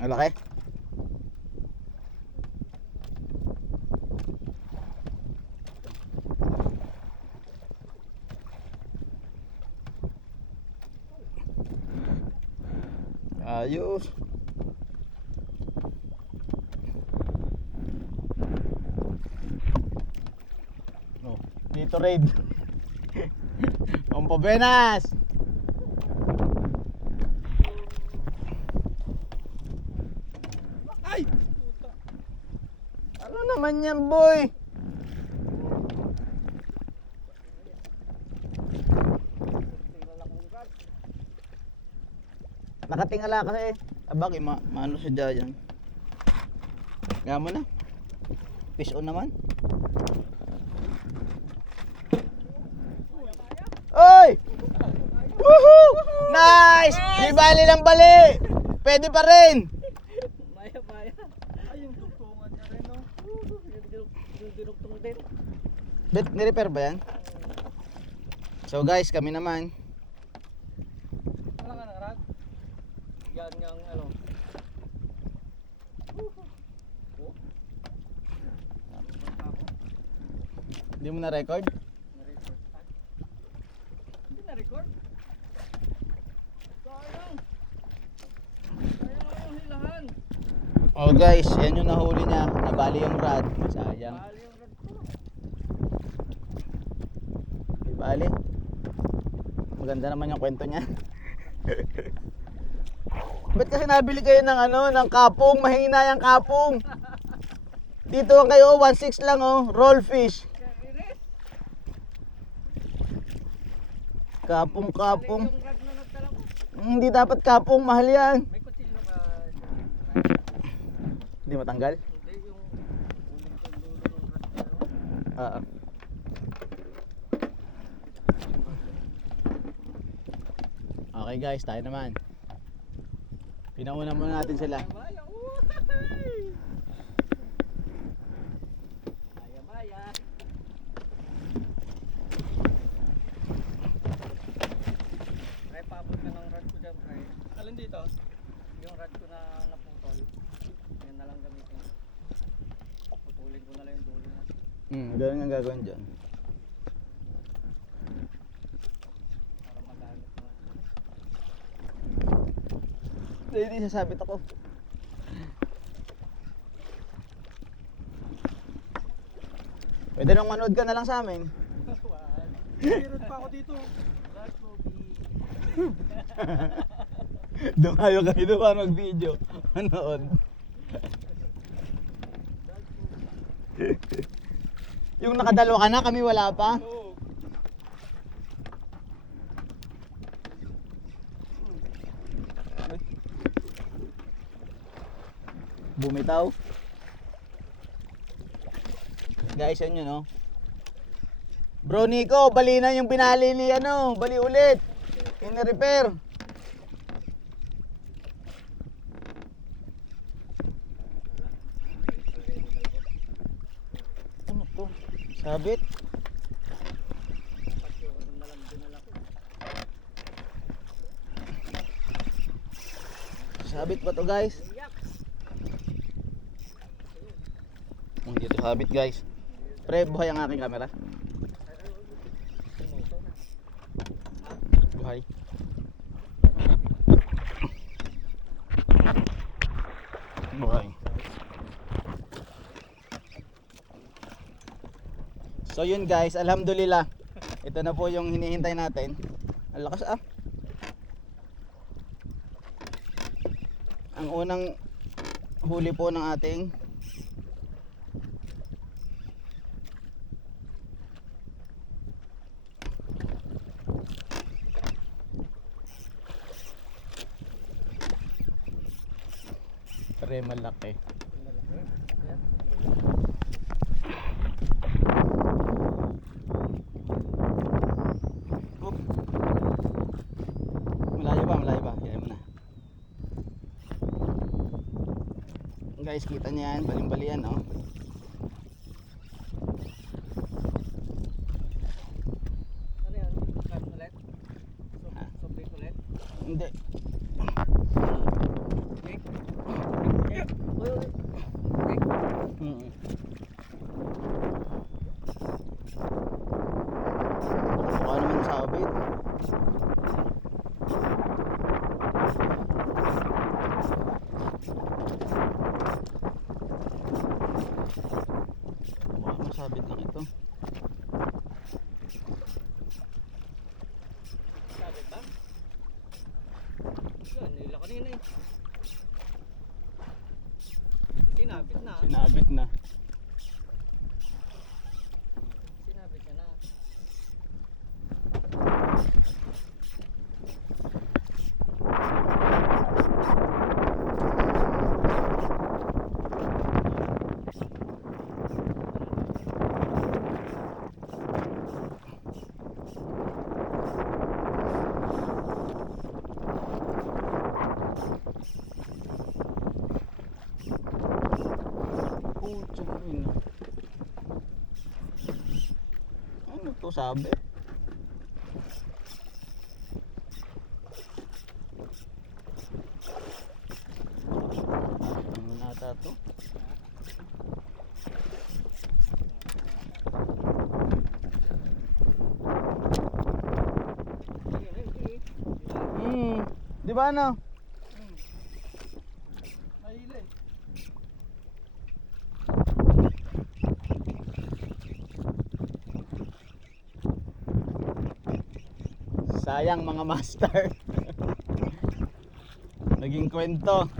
Malaki. Ayos. No, dito raid. Pampabenas. Ay! Ano naman yan, boy? Nakatingala kasi. Abaki, maano siya dyan. Kaya mo na. Fish on naman. Oy! Woohoo! Nice! Di bali lang bali. Pwede pa rin. Maya. Ay, yung tugtungan niya rin, no? Yung dinugtong din. Bet, ni-repair ba yan? So guys, kami naman. Wala ka nakarag? Yan yung ano. Hindi mo na-record? Hindi na-record? Sayang. Sayang ang hilahan. Oh guys, yan yung nahuli niya. Nabali yung rod. Sayang. Bali yung rod ko. Di bali. Maganda naman yung kwento niya. Ba't kasi nabili kayo ng ano, ng kapong? Mahina yung kapong. Dito kayo, 1.6 lang oh, roll fish. Kapong. Yung rod na nagdala ko. Hindi dapat kapong, mahal yan. May kutsilyo ka. Hindi matanggal? Hindi yung uling ko dulo ng rod na yun. Oo. Okay guys, tayo naman. Pinauna muna natin sila. Maya. Maya. Pre, paabot ka ng rod ko dyan, pre. Alin dito? Yung rod ko na naputol. Yan na lang gamitin. Putulin ko na lang yung dulo na. Ganun ang gagawin dyan. Para magamit na. Hindi sasabit ako. Pwede nang manood ka na lang sa amin. Meron pa ako dito. Rod movie. Dumayo kami doon mag-video. Manood. Yung nakadalawa ka na, kami wala pa. Oo. Bumitaw. Guys, yan yun, no? Bro Nico, bali na yung pinali ni ano, bali ulit. In-repair. Ano to? Sabit? Sabit ba to, guys? Hindi to sabit, guys. Pre, buhay ang aking camera. Buhay. Buhay. So yun guys, alhamdulillah. Ito na po yung hinihintay natin. Ang lakas ah. Ang unang huli po ng ating pre malaki. Oh. Malayo ba? Yan mo na. Guys, kita niyo yan, baling-balian, no? Ano yan? Cut ulit? Ha? Sobrang ulit? Hindi. Big? Baka masabit lang ito. Sabit ba? Yun, nila kanina eh. Sinabit na. Sinabit na. Sinabit niya na. Pucha rin. Ano to sabi? Ano nata to? Ayun, hindi eh. Di ba ano? Mahila eh. Sayang mga master. Naging kwento.